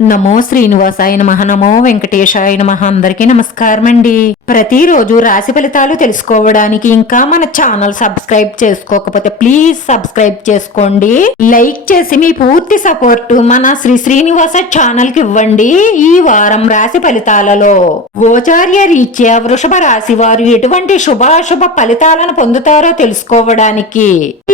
నమో శ్రీనివాసాయ నమః. నమో వెంకటేశాయ నమః. అందరికీ నమస్కారం అండి. ప్రతిరోజు రాశి ఫలితాలు తెలుసుకోవడానికి ఇంకా మన ఛానల్ సబ్స్క్రైబ్ చేసుకోకపోతే ప్లీజ్ సబ్స్క్రైబ్ చేసుకోండి. లైక్ చేసి మీ పూర్తి సపోర్ట్ మన శ్రీనివాస ఛానల్ కి ఇవ్వండి. ఈ వారం రాశి ఫలితాలలో గోచార్య రీత్యా వృషభ రాశి వారు ఎటువంటి శుభాశుభ ఫలితాలను పొందుతారో తెలుసుకోవడానికి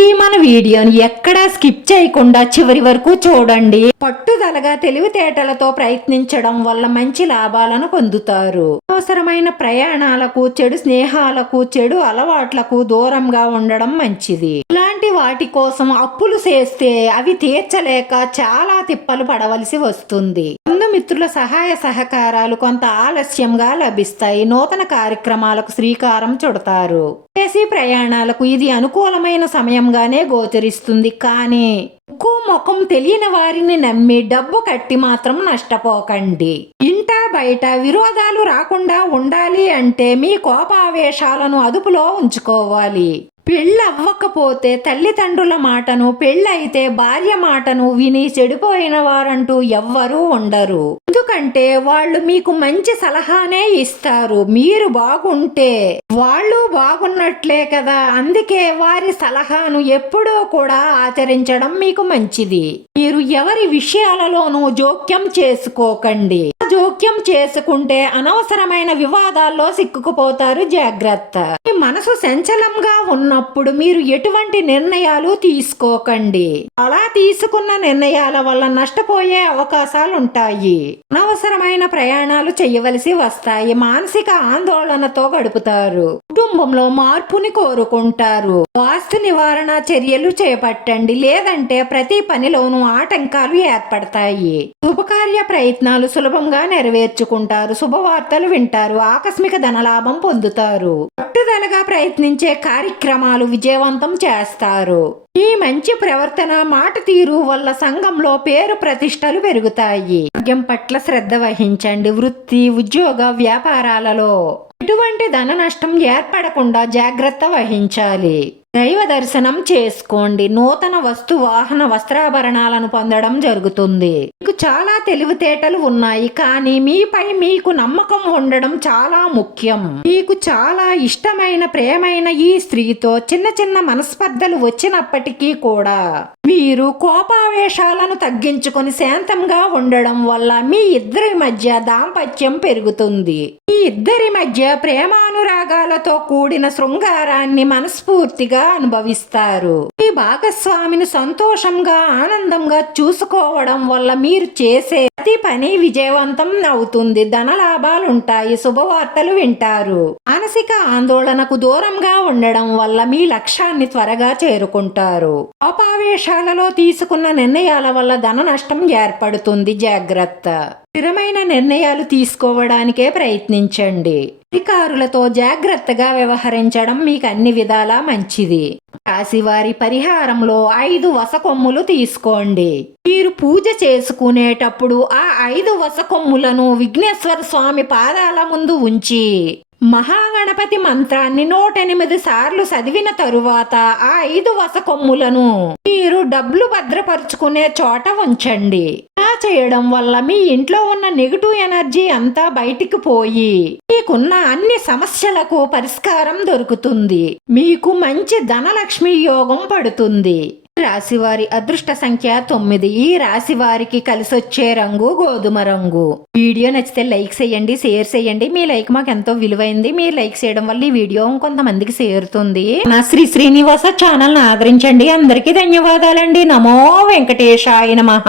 ఈ మన వీడియోని ఎక్కడా స్కిప్ చేయకుండా చివరి వరకు చూడండి. పట్టుదలగా తెలివితేటలతో ప్రయత్నించడం వల్ల మంచి లాభాలను పొందుతారు. అవసరమైన ప్రయాణాలకు, చెడు స్నేహాలకు, చెడు అలవాట్లకు దూరంగా ఉండడం మంచిది. ఇలాంటి వాటి కోసం అప్పులు చేస్తే అవి తీర్చలేక చాలా తిప్పలు పడవలసి వస్తుంది. బంధుమిత్రుల సహాయ సహకారాలు కొంత ఆలస్యంగా లభిస్తాయి. నూతన కార్యక్రమాలకు శ్రీకారం చుడతారు. విదేశీ ప్రయాణాలకు ఇది అనుకూలమైన సమయంగానే గోచరిస్తుంది. కానీ ముఖం తెలియని వారిని నమ్మి డబ్బు కట్టి మాత్రం నష్టపోకండి. ఇంటా బయట విరోధాలు రాకుండా ఉండాలి అంటే మీ కోపావేశాలను అదుపులో ఉంచుకోవాలి. పెళ్ళవ్వకపోతే తల్లిదండ్రుల మాటను, పెళ్ళైతే భార్య మాటను విని చెడిపోయిన వారంటూ ఎవ్వరూ ఉండరు. ఎందుకంటే వాళ్ళు మీకు మంచి సలహానే ఇస్తారు. మీరు బాగుంటే వాళ్ళు బాగున్నట్లే కదా. అందుకే వారి సలహాను ఎప్పుడూ కూడా ఆచరించడం మీకు మంచిది. మీరు ఎవరి విషయాలలోనూ జోక్యం చేసుకోకండి. జోక్యం చేసుకుంటే అనవసరమైన వివాదాల్లో సిక్కుకుపోతారు. జాగ్రత్త. మీ మనసు సంచలంగా ఉన్నప్పుడు మీరు ఎటువంటి నిర్ణయాలు తీసుకోకండి. అలా తీసుకున్న నిర్ణయాల వల్ల నష్టపోయే అవకాశాలుంటాయి. అనవసరమైన ప్రయాణాలు చేయవలసి వస్తాయి. మానసిక ఆందోళనతో గడుపుతారు. కుటుంబంలో మార్పుని కోరుకుంటారు. వాస్తు నివారణ చర్యలు చేపట్టండి. లేదంటే ప్రతి పనిలోనూ ఆటంకాలు ఏర్పడతాయి. శుభకార్య ప్రయత్నాలు సులభంగా నెరవేర్చుకుంటారు. శుభవార్తలు వింటారు. ఆకస్మిక ధనలాభం పొందుతారు. పట్టుదలగా ప్రయత్నించే కార్యక్రమాలు విజయవంతం చేస్తారు. ఈ మంచి ప్రవర్తన, మాట తీరు వల్ల సంఘంలో పేరు ప్రతిష్టలు పెరుగుతాయి. ఆరోగ్యం పట్ల శ్రద్ధ వహించండి. వృత్తి, ఉద్యోగ, వ్యాపారాలలో ఎటువంటి ధన నష్టం ఏర్పడకుండా జాగ్రత్త వహించాలి. దైవ దర్శనం చేసుకోండి. నూతన వస్తు, వాహన, వస్త్రాభరణాలను పొందడం జరుగుతుంది. మీకు చాలా తెలివితేటలు ఉన్నాయి, కానీ మీపై మీకు నమ్మకం ఉండడం చాలా ముఖ్యం. మీకు చాలా ఇష్టమైన, ప్రేమైన ఈ స్త్రీతో చిన్న చిన్న మనస్పర్ధలు వచ్చినప్పటికీ కూడా మీరు కోపావేశాలను తగ్గించుకొని శాంతంగా ఉండడం వల్ల మీ ఇద్దరి మధ్య దాంపత్యం పెరుగుతుంది. మీ ఇద్దరి మధ్య ప్రేమానురాగాలతో కూడిన శృంగారాన్ని మనస్ఫూర్తిగా అనుభవిస్తారు. మీ భాగస్వామిని సంతోషంగా, ఆనందంగా చూసుకోవడం వల్ల మీరు చేసే ప్రతి పని విజయవంతం అవుతుంది. ధనలాభాలుంటాయి. శుభవార్తలు వింటారు. మానసిక ఆందోళనకు దూరంగా ఉండడం వల్ల మీ లక్ష్యాన్ని త్వరగా చేరుకుంటారు. కోపావేశాలలో తీసుకున్న నిర్ణయాల వల్ల ధన నష్టం ఏర్పడుతుంది. జాగ్రత్త. స్థిరమైన నిర్ణయాలు తీసుకోవడానికే ప్రయత్నించండి. అధికారులతో జాగ్రత్తగా వ్యవహరించడం మీకు అన్ని విధాలా మంచిది. రాశివారి పరిహారంలో 5 వసకొమ్ములు తీసుకోండి. మీరు పూజ చేసుకునేటప్పుడు ఆ 5 వసకొమ్ములను విఘ్నేశ్వర స్వామి పాదాల ముందు ఉంచి మహాగణపతి మంత్రాన్ని 108 సార్లు చదివిన తరువాత ఆ 5 వసకొమ్ములను మీరు డబ్బులు భద్రపరుచుకునే చోట ఉంచండి. ఇలా చేయడం వల్ల మీ ఇంట్లో ఉన్న నెగిటివ్ ఎనర్జీ అంతా బయటికి పోయి మీకున్న అన్ని సమస్యలకు పరిష్కారం దొరుకుతుంది. మీకు మంచి ధనలక్ష్మి యోగం పడుతుంది. రాశివారి అదృష్ట సంఖ్య 9. ఈ రాశి వారికి కలిసొచ్చే రంగు గోధుమ రంగు. వీడియో నచ్చితే లైక్ చేయండి, షేర్ చేయండి. మీ లైక్ మాకు ఎంతో విలువైంది. మీరు లైక్ చేయడం వల్ల ఈ వీడియో కొంతమందికి చేరుతుంది. నా శ్రీనివాస ఛానల్ ని ఆదరించండి. అందరికీ ధన్యవాదాలండి. నమో వెంకటేశాయ నమః.